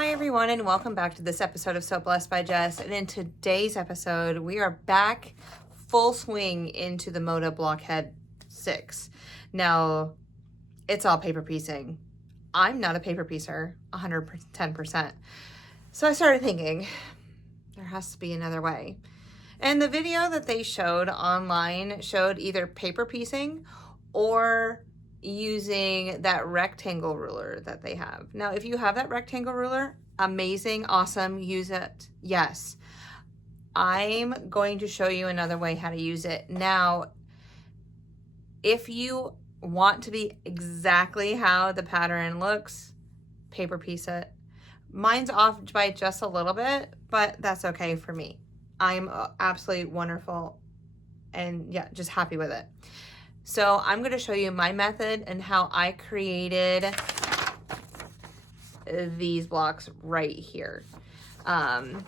Hi everyone, and welcome back to this episode of So Blessed by Jess. And in today's episode, we are back full swing into the Moda Blockhead 6. Now, it's all paper piecing. I'm not a paper piecer, 110%. So I started thinking, there has to be another way. And the video that they showed online showed either paper piecing or using that rectangle ruler that they have. Now, if you have that rectangle ruler, amazing, awesome, use it. Yes. I'm going to show you another way how to use it. Now, if you want to be exactly how the pattern looks, paper piece it. Mine's off by just a little bit, but that's okay for me. I'm absolutely wonderful and yeah, just happy with it. So I'm going to show you my method and how I created these blocks right here. And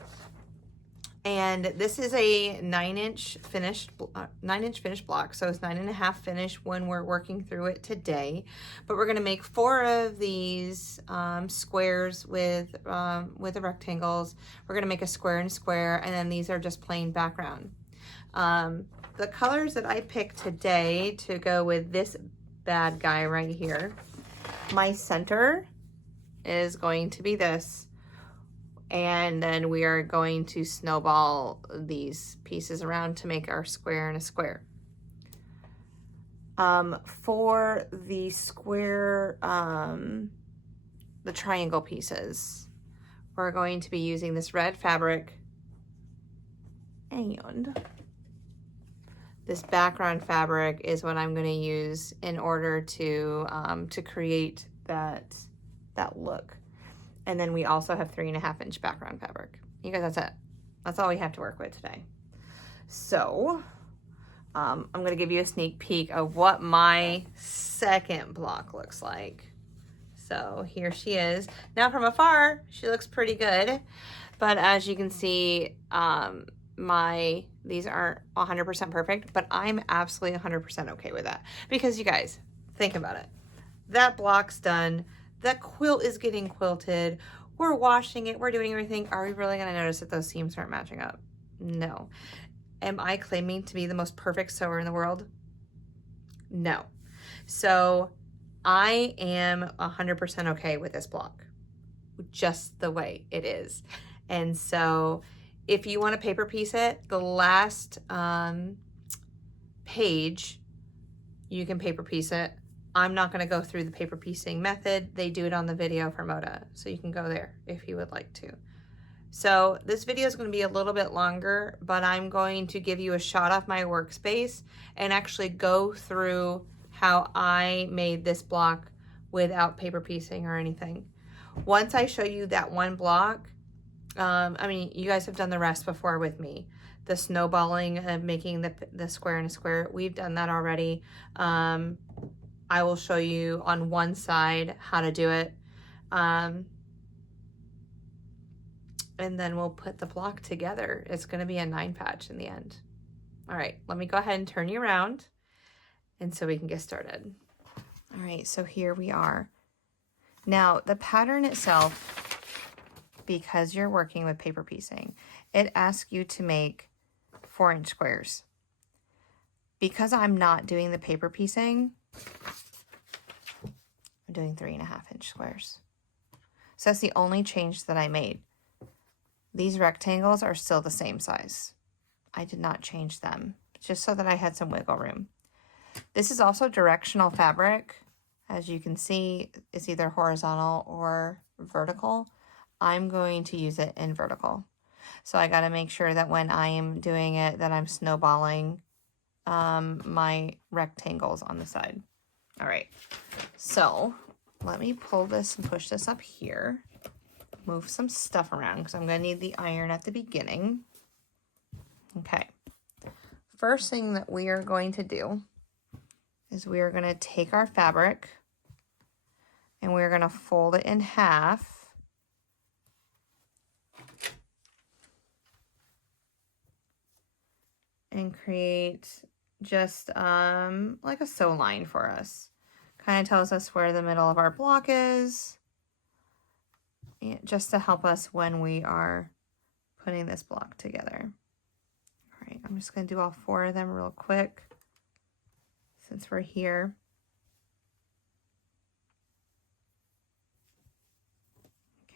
this is a 9-inch finished block. So it's 9.5 finish when we're working through it today. But we're going to make 4 of these squares with the rectangles. We're going to make a square and square, and then these are just plain background. The colors that I picked today to go with this bad guy right here, my center is going to be this. And then we are going to snowball these pieces around to make our square and a square. For the square, the triangle pieces, we're going to be using this red fabric and this background fabric is what I'm going to use in order to create that look. And then we also have 3.5-inch background fabric. You guys, that's it. That's all we have to work with today. So I'm going to give you a sneak peek of what my second block looks like. So here she is. Now from afar, she looks pretty good. But as you can see, these aren't 100% perfect, but I'm absolutely 100% okay with that. Because you guys, think about it. That block's done. That quilt is getting quilted. We're washing it. We're doing everything. Are we really going to notice that those seams aren't matching up? No. Am I claiming to be the most perfect sewer in the world? No. So I am 100% okay with this block, just the way it is. And so if you want to paper piece it, the last page, you can paper piece it. I'm not going to go through the paper piecing method. They do it on the video for Moda, so you can go there if you would like to. So this video is going to be a little bit longer, but I'm going to give you a shot off my workspace and actually go through how I made this block without paper piecing or anything. Once I show you that one block, I mean, you guys have done the rest before with me. The snowballing of making the square and a square, we've done that already. I will show you on one side how to do it. And then we'll put the block together. It's going to be a 9-patch in the end. All right, let me go ahead and turn you around and so we can get started. All right, so here we are. Now, the pattern itself, because you're working with paper piecing, it asks you to make 4-inch squares. Because I'm not doing the paper piecing, I'm doing 3.5-inch squares. So that's the only change that I made. These rectangles are still the same size. I did not change them, just so that I had some wiggle room. This is also directional fabric. As you can see, it's either horizontal or vertical. I'm going to use it in vertical. So I got to make sure that when I am doing it, that I'm snowballing my rectangles on the side. All right, so let me pull this and push this up here. Move some stuff around because I'm going to need the iron at the beginning. Okay, first thing that we are going to do is we are going to take our fabric and we're going to fold it in half. And create just like a sew line for us. Kind of tells us where the middle of our block is. just to help us when we are putting this block together. All right, I'm just going to do all 4 of them real quick since we're here.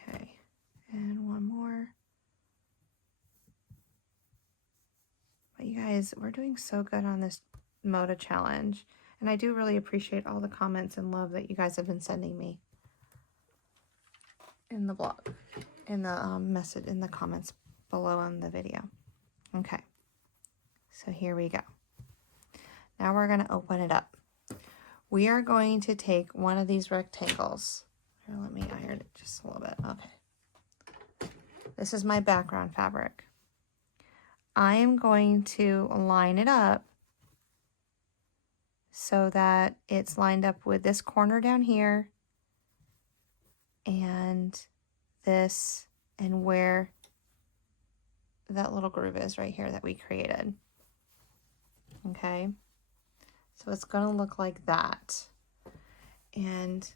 Okay, and one more. But you guys, we're doing so good on this Moda challenge. And I do really appreciate all the comments and love that you guys have been sending me in the blog, in the message, in the comments below on the video. Okay, so here we go. Now we're going to open it up. We are going to take one of these rectangles. Here, let me iron it just a little bit. Okay. This is my background fabric. I am going to line it up so that it's lined up with this corner down here and this and where that little groove is right here that we created. Okay, so it's going to look like that. And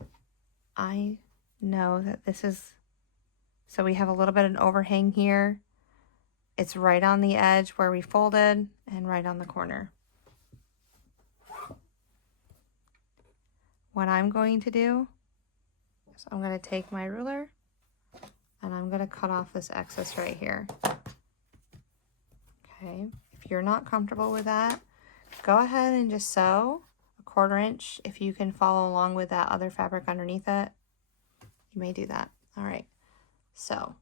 I know that this is, so we have a little bit of an overhang here. It's right on the edge where we folded and right on the corner. What I'm going to do is I'm going to take my ruler and I'm going to cut off this excess right here. Okay, if you're not comfortable with that, go ahead and just sew a 1/4 inch. If you can follow along with that other fabric underneath it, you may do that. All right, so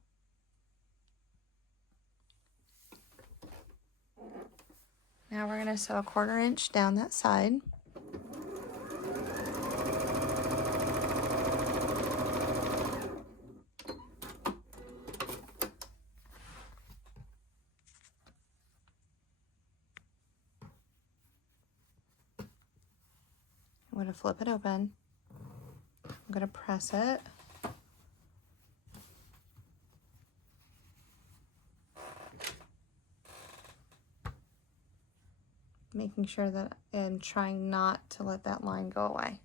now we're going to sew a 1/4 inch down that side. I'm going to flip it open. I'm going to press it. Making sure that I'm trying not to let that line go away.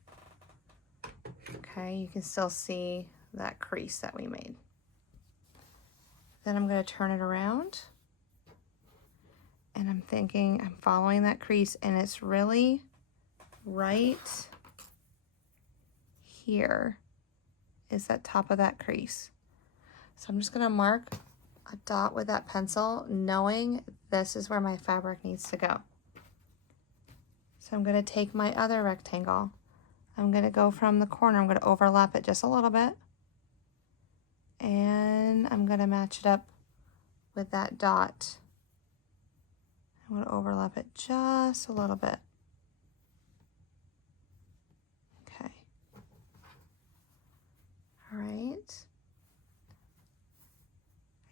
Okay, you can still see that crease that we made. Then I'm going to turn it around. And I'm thinking, I'm following that crease, and it's really right here is that top of that crease. So I'm just going to mark a dot with that pencil, knowing this is where my fabric needs to go. So I'm going to take my other rectangle. I'm going to go from the corner. I'm going to overlap it just a little bit. And I'm going to match it up with that dot. I'm going to overlap it just a little bit. Okay. All right.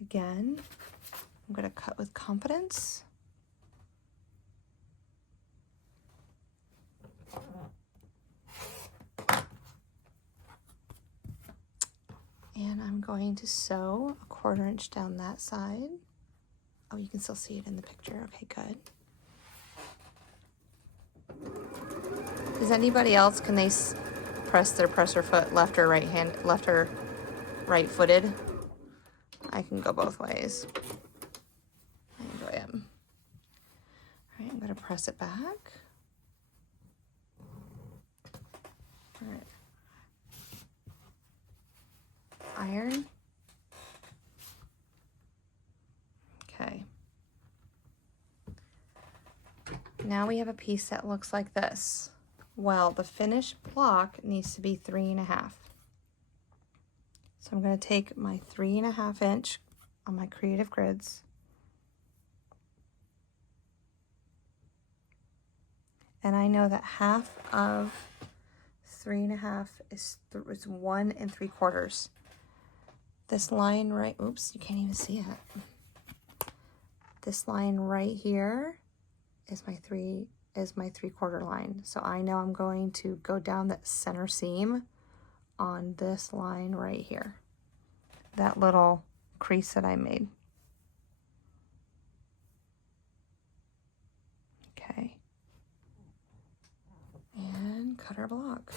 Again, I'm going to cut with confidence. And I'm going to sew a 1/4 inch down that side. Oh, you can still see it in the picture. Okay, good. Does anybody else, can they press their presser foot left or right hand, left or right footed? I can go both ways. I enjoy it. All right, I'm going to press it back. All right. Iron. Okay. Now we have a piece that looks like this. Well, the finished block needs to be 3.5. So I'm going to take my 3.5 inch on my creative grids. And I know that half of 3.5 is 1 3/4. This line right, oops, you can't even see it. This line right here is my 3/4 line. So I know I'm going to go down that center seam on this line right here. That little crease that I made. Okay. And cut our block.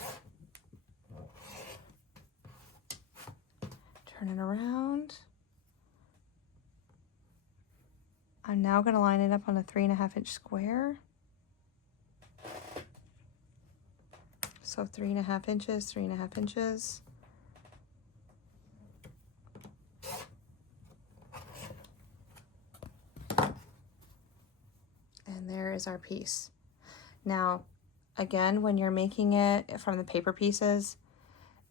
Turn it around. I'm now going to line it up on a 3.5 inch square. So 3.5 inches, 3.5 inches. And there is our piece. Now, again, when you're making it from the paper pieces,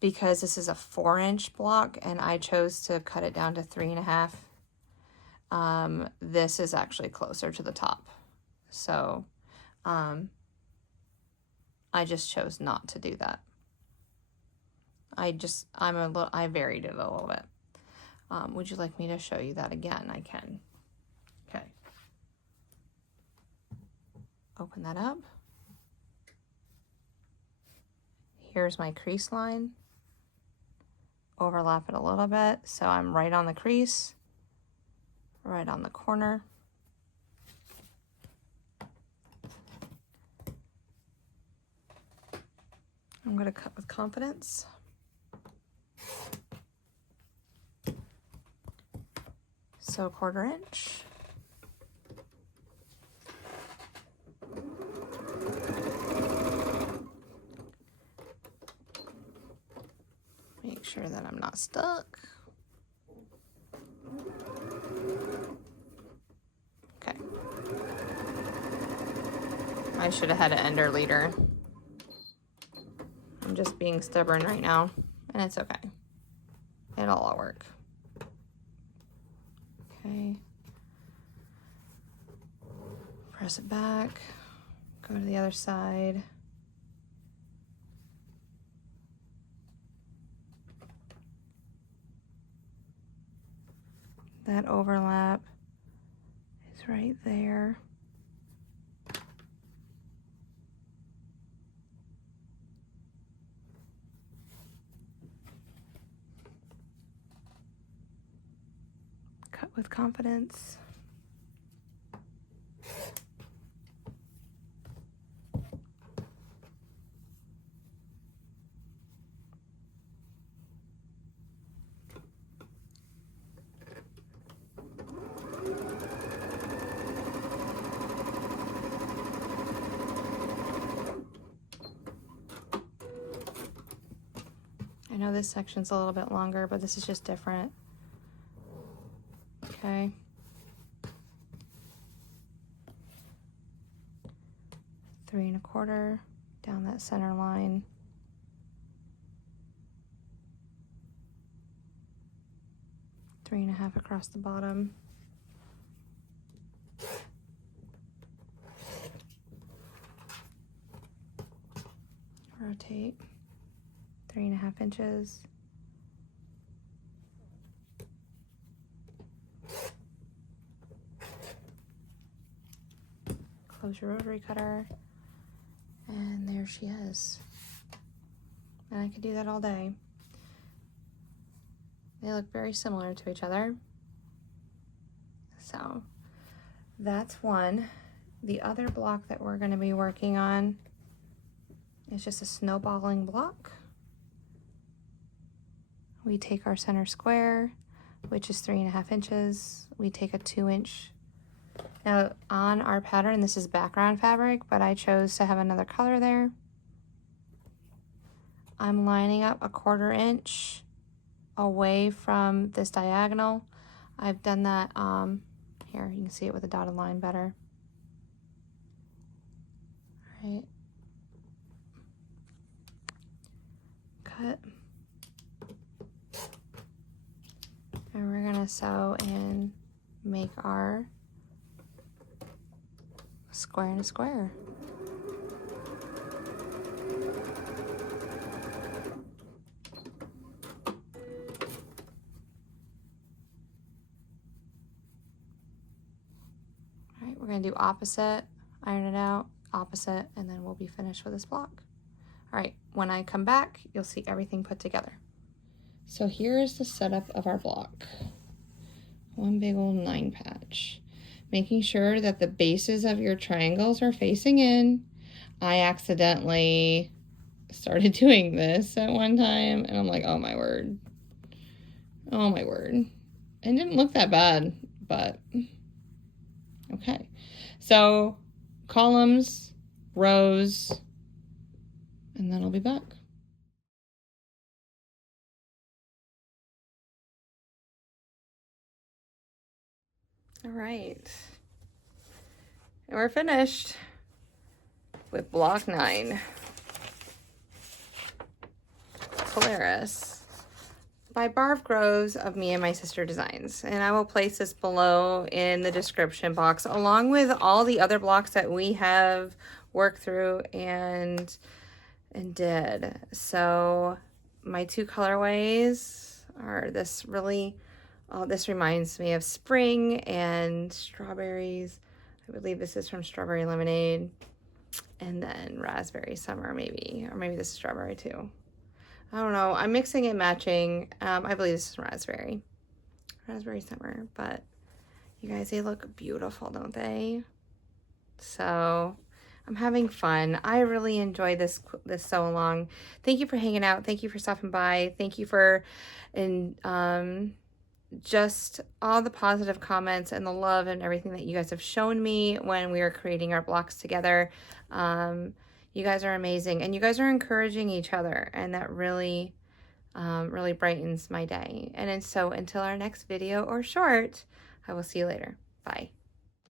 because this is a 4-inch block and I chose to cut it down to 3.5, this is actually closer to the top. So I just chose not to do that. I varied it a little bit. Would you like me to show you that again? I can. Okay. Open that up. Here's my crease line. Overlap it a little bit so I'm right on the crease, right on the corner. I'm going to cut with confidence. So 1/4 inch. Make sure that I'm not stuck. Okay. I should have had an ender leader. I'm just being stubborn right now, and it's okay. It'll all work. Okay. Press it back. Go to the other side. That overlap is right there. Cut with confidence. I know this section's a little bit longer, but this is just different. Okay. Three and a quarter down that center line. Three and a half across the bottom. Rotate. 3.5 inches. Close your rotary cutter. And there she is. And I could do that all day. They look very similar to each other. So that's one. The other block that we're going to be working on is just a snowballing block. We take our center square, which is 3.5 inches. We take a 2-inch. Now on our pattern, this is background fabric, but I chose to have another color there. I'm lining up a 1/4 inch away from this diagonal. I've done that, here, you can see it with a dotted line better. All right. Cut. And we're gonna sew and make our square and a square. All right, we're gonna do opposite, iron it out, opposite, and then we'll be finished with this block. All right, when I come back, you'll see everything put together. So here's the setup of our block. One big old 9 patch. Making sure that the bases of your triangles are facing in. I accidentally started doing this at one time and I'm like, oh my word. Oh my word. It didn't look that bad, but okay. So columns, rows, and then I'll be back. All right. And we're finished with block 9. Polaris by Barb Groves of Me and My Sister Designs. And I will place this below in the description box along with all the other blocks that we have worked through and did. So my 2 colorways are this really, this reminds me of spring and strawberries. I believe this is from Strawberry Lemonade. And then raspberry summer maybe, or maybe this is strawberry too. I don't know. I'm mixing and matching. I believe this is raspberry summer, but you guys, they look beautiful, don't they? So I'm having fun. I really enjoyed this sew along. Thank you for hanging out. Thank you for stopping by. Thank you for just all the positive comments and the love and everything that you guys have shown me when we were creating our blocks together. You guys are amazing, and you guys are encouraging each other, and that really, really brightens my day. And so until our next video or short, I will see you later. Bye.